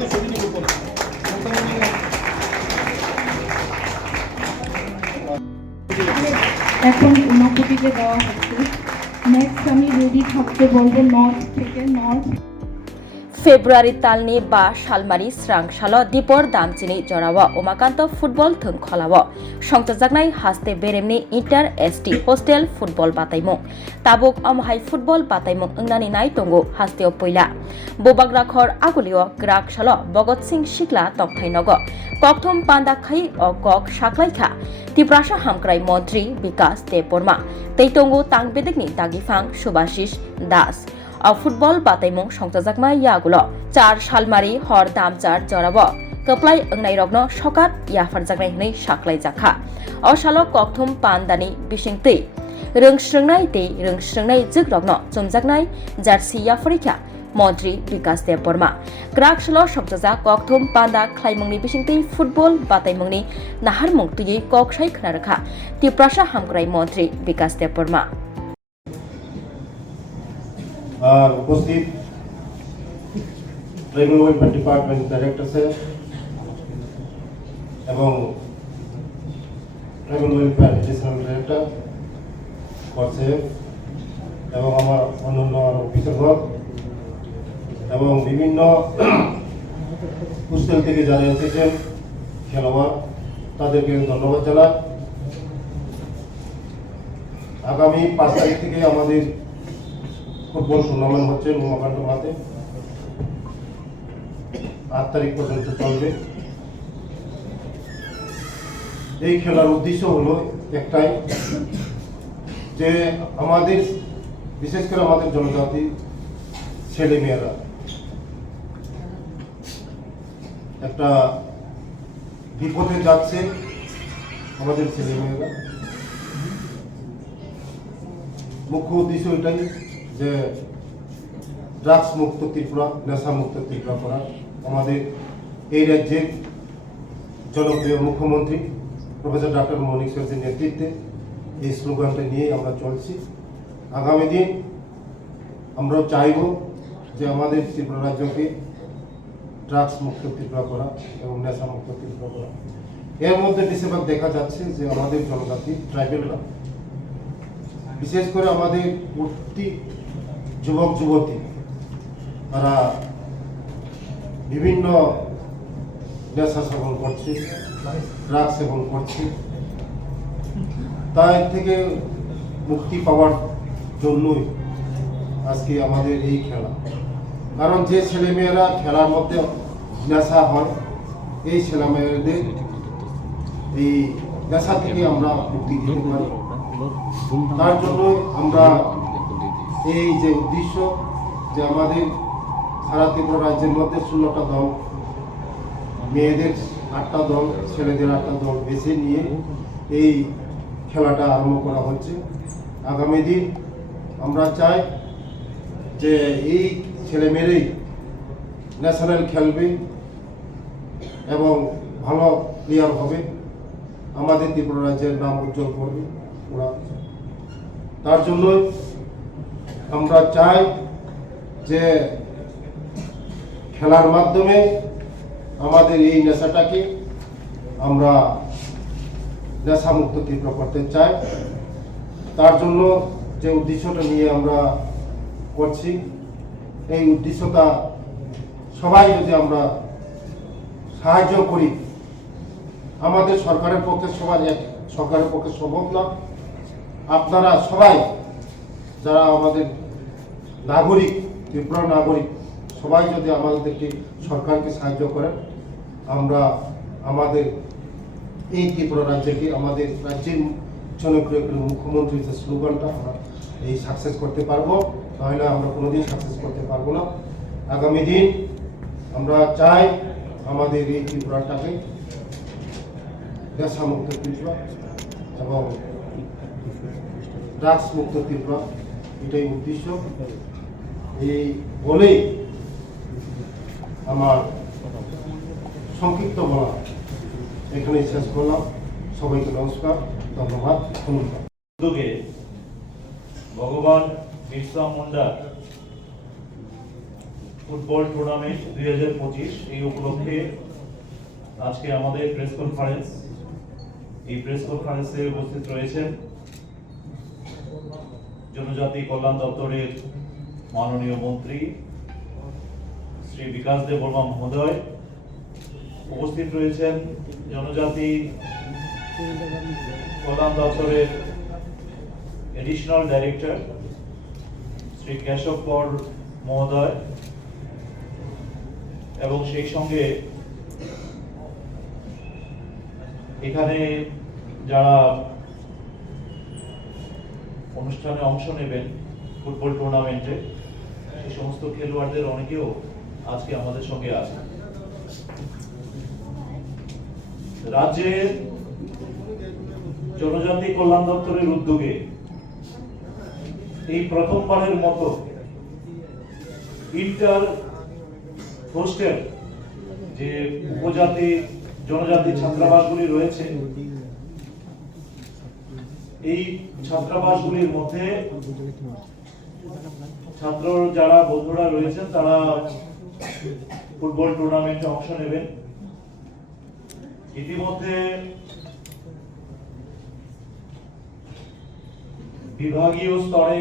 এখন ঊনকোটিতে দেওয়া হচ্ছে। নেক্সট আমি রেডি থাকতে বলবো নর্থ থেকে। নর্থ फेब्रुवारी तालनि बा सालमारि स्रांसाल दीपर दामचिनि जराव उमाकान्त फुटबल थों खलाव संतजाकनाय हास्ते बेरेमनि इंटर एसटी हस्टेल फुटबल बातायमुं ताबुक अमहाय फुटबल बातायमुं अंगनानि नाय तंगु हास्तेयाव पयला बोबाग्राखर आगुलियो ग्राकसाल भगत सिंह सिख्ला तंथायनग ककथम पान्दाखाई अ कक साख्लायखा तिप्रासा हामक्राय मंत्री विकास देबबर्मा तैतंगु तांगबेदेकनि दागिफां सुभाशिष दास फुटबल बातायमुं संतजाकमाय यागुलो 4 सालमारि हर दामचार जराव कप्लाय अंगनाय रग्न सकात याफारजाकनाय हनै साख्लाय जाखा असालो ककथम पान्दानि बिसिंतै रोंस्रोंनाय दै रोंस्रोंनाय जोग रग्न चुमजाकनाय जार्सि याफारिखा मंत्री विकास देबबर्मा ग्राकसालो संतजा ककथम पान्दा ख्लायमुंनि बिसिंतै फुटबल बातायमुंनि नाहारमुं तुयै ककसाय खोनारखा तिप्रासा हामक्राय मंत्री विकास देबबर्मा और उपस्थित ट्राइबल वेलफेयर डिपार्टमेंट डायरेक्टर से एवं ट्राइबल वेलफेयर एडिशनल डायरेक्टर से एवं हमार अन्य अफिसरगण एवं विभिन्न হোস্টেল থেকে যারা এসেছেন খেলোয়াড় তাদেরকে ধন্যবাদ জানাই। আগামী 5 তারিখ থেকে আমাদের ফুটবল টুর্নামেন্ট হচ্ছে উমাকান্ত মাঠে 8 তারিখ পর্যন্ত চলবে। এই খেলার উদ্দেশ্য হলো একটাই, যে আমাদের বিশেষ করে আমাদের জনজাতি ছেলেমেয়েরা একটা বিপদে যাচ্ছে। আমাদের ছেলেমেয়েরা মুখ্য উদ্দেশ্য এটাই যে ড্রাগস মুক্ত ত্রিপুরা, নেশা মুক্ত ত্রিপুরা করা। আমাদের এই রাজ্যের জনপ্রিয় মুখ্যমন্ত্রী প্রফেসর ডক্টর মনিক সরজির নেতৃত্বে এই স্লোগানটা নিয়ে আমরা চলছি। আগামী দিন আমরা চাইব যে আমাদের ত্রিপুরা রাজ্যকে ড্রাগস মুক্ত ত্রিপুরা করা এবং নেশা মুক্ত ত্রিপুরা করা। এর মধ্যে বেশিরভাগ দেখা যাচ্ছে যে আমাদের জনজাতি ট্রাইবেলরা, বিশেষ করে আমাদের উঠতি যুবক যুবতী, তারা বিভিন্ন নেশা সেবন করছে, ড্রাগস সেবন করছে। তাই থেকে মুক্তি পাওয়ার জন্যই আজকে আমাদের এই খেলা। কারণ যে ছেলেমেয়েরা খেলার মধ্যে নেশা হয়, এই ছেলেমেয়েদের এই নেশা থেকে আমরা মুক্তি দিতে পারি। তার জন্য আমরা এই যে উদ্দেশ্য, যে আমাদের সারা ত্রিপুরা রাজ্যের মধ্যে 16টা দল, মেয়েদের 8টা দল, ছেলেদের 8টা দল বেছে নিয়ে এই খেলাটা আরম্ভ করা হচ্ছে। আগামী দিন আমরা চাই যে এই ছেলেমেয়েরাই ন্যাশনাল খেলবে এবং ভালো প্লেয়ার হবে, আমাদের ত্রিপুরা রাজ্যের নাম উজ্জ্বল করবে ওরা। তার জন্যই আমরা চাই যে খেলার মাধ্যমে আমাদের এই নেশাটাকে আমরা নেশামুক্ত ত্রিপুরা করতে চাই। তার জন্য যে উদ্দেশ্যটা নিয়ে আমরা করছি, এই উদ্দেশ্যটা সবাই যদি আমরা সাহায্য করি, আমাদের সরকারের পক্ষে সরকারের পক্ষে সম্ভব না। আপনারা সবাই যারা আমাদের নাগরিক, ত্রিপুরা নাগরিক, সবাই যদি আমাদেরকে সরকারকে সাহায্য করেন, আমরা আমাদের এই ত্রিপুরা রাজ্যকে, আমাদের রাজ্যের জনপ্রিয় মুখ্যমন্ত্রীর যে স্লোগানটা, আমরা এই সাকসেস করতে পারবো, তাহলে আমরা কোনোদিন সাকসেস করতে পারবো না। আগামী দিন আমরা চাই আমাদের এই ত্রিপুরাটাকে নেশামুক্ত ত্রিপুরা এবং ড্রাগস মুক্ত ত্রিপুরা, এটাই উদ্দেশ্য। এই বলেই আমার সংক্ষিপ্ত বলা এখানেই শেষ করলাম। সবাইকে নমস্কার, ধন্যবাদ, ধন্যবাদ। ভগবান বিরসা মুন্ডা ফুটবল টুর্নামেন্ট 2025 এই উপলক্ষে আজকে আমাদের প্রেস কনফারেন্স। এই প্রেস কনফারেন্সে উপস্থিত রয়েছেন জনজাতি কল্যাণ দপ্তরের মাননীয় মন্ত্রী শ্রী বিকাশ দেব বর্মা মহোদয়, উপস্থিত রয়েছেন জনজাতি কল্যাণ দপ্তরের এডিশনাল ডাইরেক্টর শ্রী কেশব কর মহোদয়, এবং সেই সঙ্গে এখানে যারা অনুষ্ঠানে অংশ নেবেন ফুটবল টুর্নামেন্টে, সেই সমস্ত খেলোয়াড়দের অনেকেও আজকে আমাদের সঙ্গে আছেন। রাজ্যের জনজাতি কল্যাণ দপ্তরের উদ্যোগে এই প্রথমবারের মতো ইন্টার হোস্টেল যে উপজাতি জনজাতি ছাত্রাবাসগুলি রয়েছে, এই ছাত্রাবাসগুলির মধ্যে ছাত্র যারা বন্ধুরা রয়েছেন তারা ফুটবল টুর্নামেন্টে অংশ নেবেন। ইতিমধ্যে বিভাগীয় স্তরে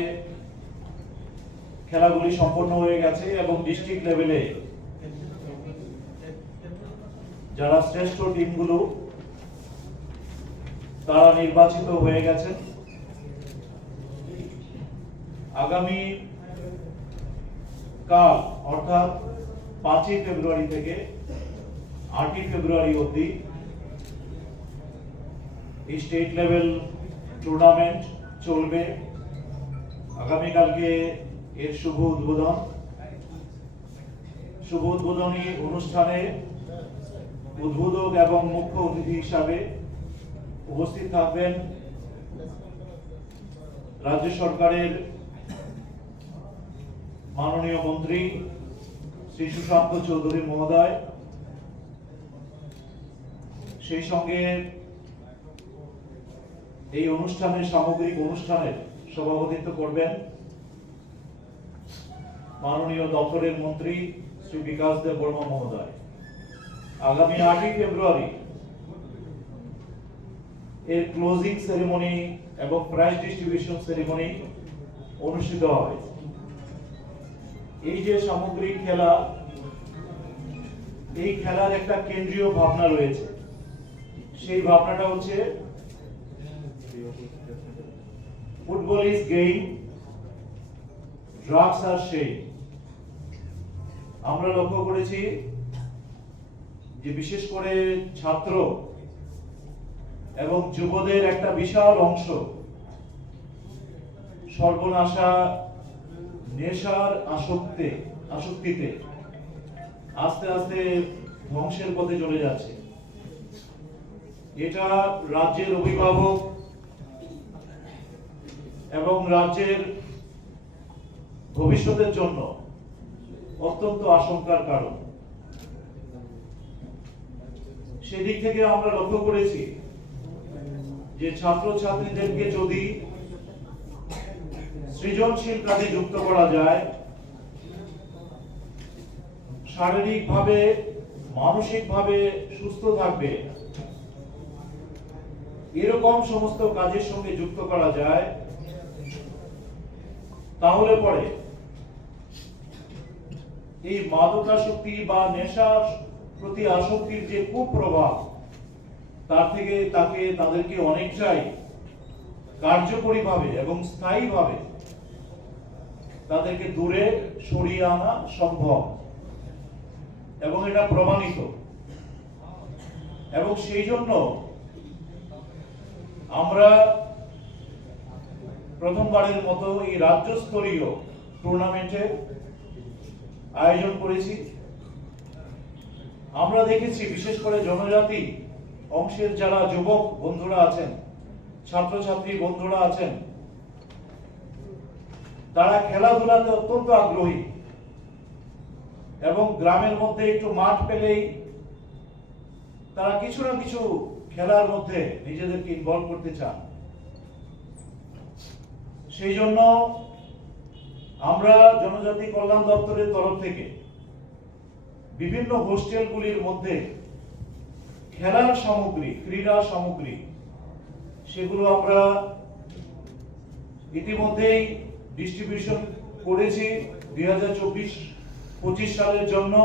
খেলাগুলি সম্পন্ন হয়ে গেছে এবং ডিস্ট্রিক্ট লেভেলে যারা শ্রেষ্ঠ টিমগুলো তারা নির্বাচিত হয়ে গেছেন। আগামী কাল অর্থাৎ 5ই ফেব্রুয়ারি থেকে 8ই ফেব্রুয়ারি অবধি এই স্টেট লেভেল টুর্নামেন্ট চলবে। আগামীকালকে এর শুভ উদ্বোধনী অনুষ্ঠানে উদ্বোধক এবং মুখ্য অতিথি হিসাবে উপস্থিত থাকবেন রাজ্য সরকারের মাননীয় মন্ত্রী শ্রী সুশান্ত চৌধুরী মহোদয়। সেই সঙ্গে এই অনুষ্ঠানের সামগ্রিক অনুষ্ঠানের সভাপতিত্ব করবেন মাননীয় দপ্তরের মন্ত্রী শ্রী বিকাশ দেব বর্মা মহোদয়। আগামী 8ই ফেব্রুয়ারি এর ক্লোজিং সেরেমনি এবং প্রাইজ ডিস্ট্রিবিউশন সেরেমনি অনুষ্ঠিত হবে। এই যে সামগ্রিক খেলা, এই খেলার একটা কেন্দ্রীয় ভাবনা রয়েছে। সেই ভাবনাটা হচ্ছে ফুটবল ইজ গেইম, ড্রাগস আর সেই। আমরা লক্ষ্য করেছি যে বিশেষ করে ছাত্র এবং যুবদের একটা বিশাল অংশ সর্বনাশা নেশার আসক্তিতে আস্তে আস্তে ধ্বংসের পথে চলে যাচ্ছে। এটা রাজ্যের অভিভাবক এবং রাজ্যের ভবিষ্যতের জন্য অত্যন্ত আশঙ্কার কারণ। সেদিক থেকে আমরা লক্ষ্য করেছি যে ছাত্রছাত্রীদেরকে যদি সৃজনশীল কাজে যুক্ত করা যায়, শারীরিকভাবে মানসিকভাবে সুস্থ থাকবে এরকম সমস্ত কাজের সঙ্গে যুক্ত করা যায়, তাহলে পরে এই মাদকাসক্তি বা নেশার প্রতি আসক্তির যে কুপ্রভাব, তার থেকে তাদেরকে অনেকটাই কার্যকরীভাবে এবং স্থায়ীভাবে তাদেরকে দূরে সরিয়ে আনা সম্ভব এবং এটা প্রমাণিত। এবং সেই জন্য আমরা প্রথমবারের মতো এই রাজ্যস্তরীয় টুর্নামেন্টের আয়োজন করেছি। আমরা দেখেছি বিশেষ করে জনজাতি অংশের যারা যুবক বন্ধুরা আছেন, ছাত্রছাত্রী বন্ধুরা আছেন, তারা খেলাধুলাতে অত্যন্ত আগ্রহী এবং গ্রামের মধ্যে একটু মাঠ পেলেই তারা কিছু না কিছু খেলার মধ্যে নিজেদেরকে ইনভলভ করতে চান। সেই জন্য আমরা জনজাতি কল্যাণ দপ্তরের তরফ থেকে বিভিন্ন হোস্টেলগুলির মধ্যে খেলার সামগ্রী, ক্রীড়া সামগ্রী, সেগুলো আমরা ইতিমধ্যেই ডিস্ট্রিবিউশন করেছি 2024-25 সালের জন্য।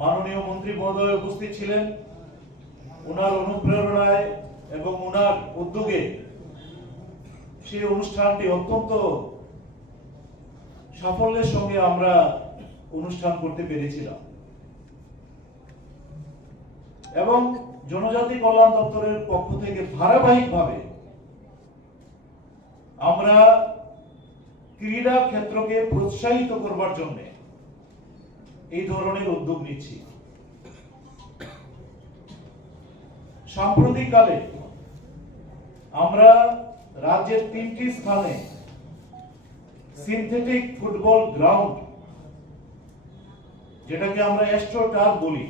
মাননীয় মন্ত্রী মহোদয় উপস্থিত ছিলেন। ওনার অনুপ্রেরণায় এবং ওনার উদ্যোগে সেই অনুষ্ঠানটি অত্যন্ত সাফল্যের সঙ্গে আমরা অনুষ্ঠান করতে পেরেছিলাম। এবং জনজাতি কল্যাণ দপ্তরের পক্ষ থেকে ধারাবাহিকভাবে আমরা ক্রীড়া ক্ষেত্রকে প্রোৎসাহিত করবার জন্য এই ধরনের উদ্যোগ নিচ্ছি। সাম্প্রতিককালে আমরা রাজ্যের 3টি স্থানে সিনথেটিক ফুটবল গ্রাউন্ড, যেটাকে আমরা অ্যাস্ট্রো টার্ফ বলি,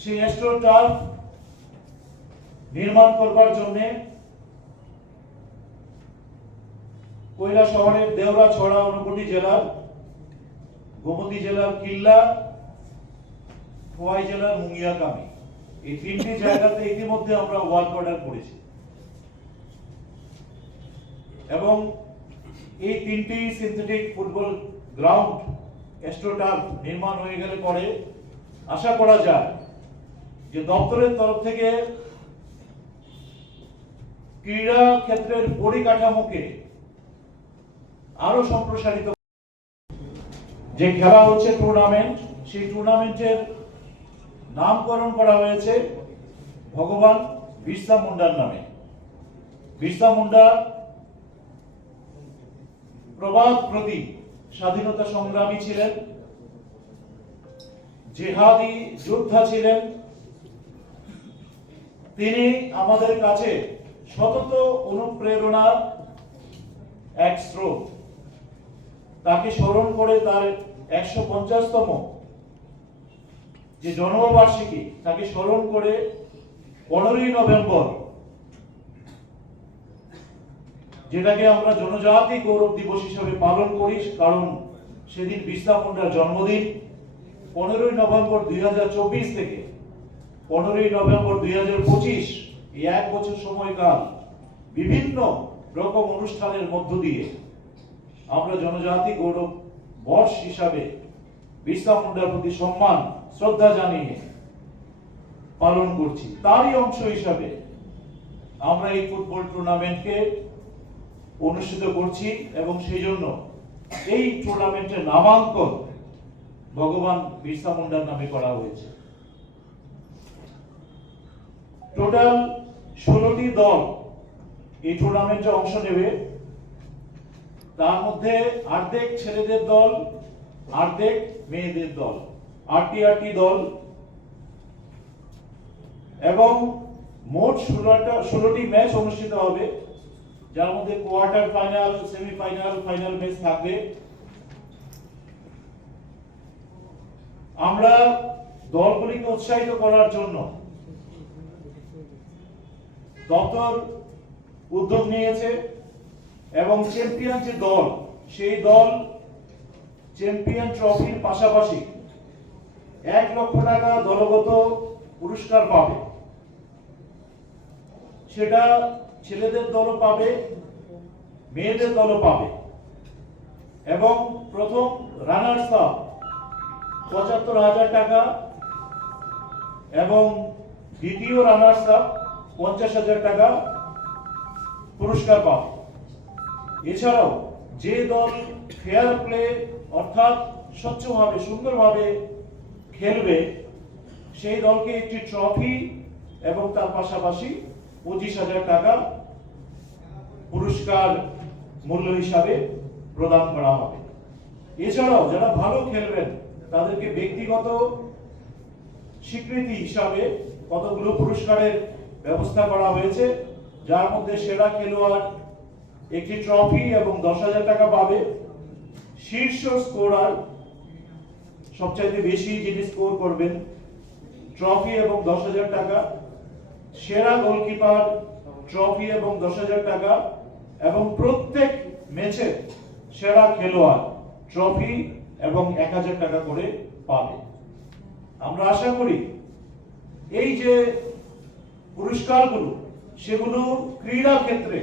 সেই অ্যাস্ট্রো টার্ফ নির্মাণ করবার জন্য কৈলাসহরের দেওরাছড়া, ঊনকোটি জেলার, গোমতী জেলার কিল্লা, খোয়াই জেলার মুঙ্গিয়াকামি, এই 3টি জায়গাতে ইতিমধ্যে আমরা ওয়ার্ক অর্ডার করেছি। এবং এই 3টি synthetic football ground astro turf নির্মাণ হয়ে গেলে পরে আশা করা যায় যে দপ্তরের তরফ থেকে ক্রীড়া ক্ষেত্রের পরিকাঠামোকে আরো সম্প্রসারিত, যে খেলা হচ্ছে টুর্নামেন্ট, সেই টুর্নামেন্টের নামকরণ করা হয়েছে ভগবান বিরসা মুন্ডার নামে। বিরসা মুন্ডা প্রবাদ প্রতি স্বাধীনতা সংগ্রামী ছিলেন, জেহাদি যোদ্ধা ছিলেন। তিনি আমাদের কাছে সতত অনুপ্রেরণার এক স্রোত। তাকে স্মরণ করে তার 150তম যে জন্মবার্ষিকী, তাকে স্মরণ করে 15ই নভেম্বর, যেটাকে আমরা জনজাতি গৌরব দিবস হিসেবে পালন করি, কারণ সেদিন বিরসা মুন্ডার জন্মদিন। 15ই নভেম্বর 2024 থেকে 15ই নভেম্বর 2025, এই 1 বছর সময়কাল বিভিন্ন রকম অনুষ্ঠানের মধ্য দিয়ে আমরা জনজাতি গৌরব বর্ষ হিসাবে বিরসা মুন্ডার প্রতি সম্মান শ্রদ্ধা জানিয়ে পালন করছি। তারই অংশ হিসাবে আমরা এই ফুটবল টুর্নামেন্টকে অনুষ্ঠিত করছি এবং সেই জন্য এই টুর্নামেন্টের নামাঙ্কন ভগবান বিরসা মুন্ডার নামে করা হয়েছে। টোটাল 16টি দল এই টুর্নামেন্টে অংশ নেবে। তার মধ্যে অর্ধেক ছেলেদের দল, অর্ধেক মেয়েদের দল, 8টি দল, এবং মোট 16টি ম্যাচ অনুষ্ঠিত হবে, যার মধ্যে quarter final, semifinal, final match থাকবে। আমরা দলগুলিকে উৎসাহিত করার জন্য দপ্তর উদ্যোগ নিয়েছে এবং চ্যাম্পিয়ন যে দল, সেই দল চ্যাম্পিয়ন ট্রফির পাশাপাশি 1 লক্ষ টাকা দলগত পুরস্কার পাবে। সেটা ছেলেদের দলও পাবে, মেয়েদের দলও পাবে। এবং প্রথম রানার্স আপ 75,000 টাকা এবং দ্বিতীয় রানার্স আপ 50,000 টাকা পুরস্কার পাবে। এছাড়াও যে দল ফেয়ার প্লে অর্থাৎ স্বচ্ছভাবে সুন্দরভাবে খেলবে, সেই দলকে একটি ট্রফি এবং তার পাশাপাশি 25,000 টাকা পুরস্কার মূল্য হিসাবে প্রদান করা হবে। এছাড়াও যারা ভালো খেলবেন তাদেরকে ব্যক্তিগত স্বীকৃতি হিসাবে কতগুলো পুরস্কারের ব্যবস্থা করা হয়েছে, যার মধ্যে সেরা খেলোয়াড় একটি ট্রফি এবং 10,000 টাকা পাবে। শীর্ষ স্কোরার, সবচাইতে বেশি যিনি স্কোর করবেন, ট্রফি এবং 10,000 টাকা। সেরা গোলকিপার ট্রফি এবং 10,000 টাকা, এবং প্রত্যেক ম্যাচে সেরা খেলোয়াড় ট্রফি এবং 1000 টাকা করে পাবে। আমরা আশা করি এই যে পুরস্কারগুলো সেগুলো ক্রীড়া ক্ষেত্রে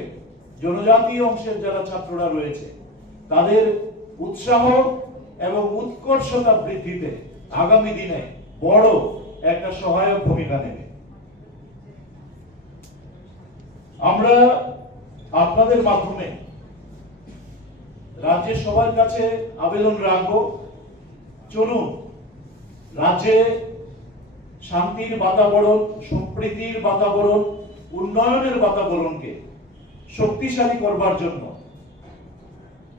জনজাতি অংশের যারা ছাত্ররা রয়েছে তাদের উৎসাহ এবং উৎকর্ষতা বৃদ্ধিতে আগামী দিনে বড় একটা সহায়ক ভূমিকা নেবে। আমরা আপনাদের মাধ্যমে রাজ্যের সবার কাছে আবেদন রাখবো, চলুন রাজ্যে শান্তির বাতাবরণ, সম্প্রীতির বাতাবরণ, উন্নয়নের বাতাবরণকে শক্তিশালী করবার জন্য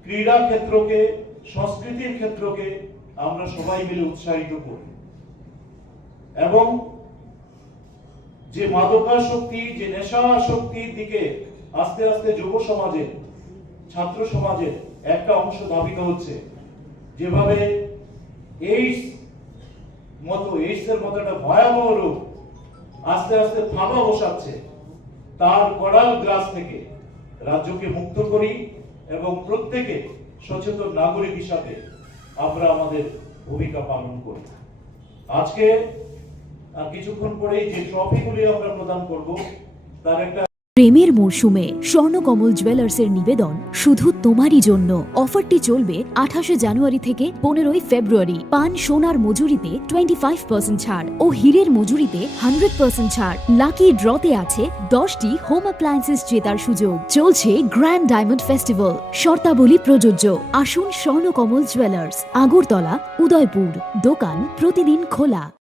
ক্রীড়া ক্ষেত্রকে, সংস্কৃতির ক্ষেত্রকে আমরা সবাই মিলে উৎসাহিত করি এবং যে মাদকাসক্তি, যে নেশাসক্তির দিকে আস্তে আস্তে যুব সমাজের, ছাত্র সমাজের একটা অংশ ধাবিত হচ্ছে, যেভাবে এইডসের মতো একটা ভয়াবহ রোগ আস্তে আস্তে থাবা বসাচ্ছে, তার করাল গ্রাস থেকে রাজ্যকে মুক্ত করি এবং প্রত্যেকে সচেতন নাগরিক হিসাবে আমরা আমাদের ভূমিকা পালন করি। আজকে কিছুক্ষণ পরেই যে ট্রফিগুলি আমরা প্রদান করব তার একটা প্রেমের মরশুমে স্বর্ণকমল জুয়েলার্সের নিবেদন শুধু তোমারই জন্য। অফারটি চলবে 28 জানুয়ারি থেকে 15 ফেব্রুয়ারি। পান সোনার মজুরিতে 25% ছাড় ও হীরের মজুরিতে 100% ছাড়। লাকি ড্রতে আছে 10টি হোম অ্যাপ্লায়েন্সেস জেতার সুযোগ। চলছে গ্র্যান্ড ডায়মন্ড ফেস্টিভ্যাল। শর্তাবলী প্রযোজ্য। আসুন স্বর্ণকমল জুয়েলার্স, আগরতলা, উদয়পুর। দোকান প্রতিদিন খোলা।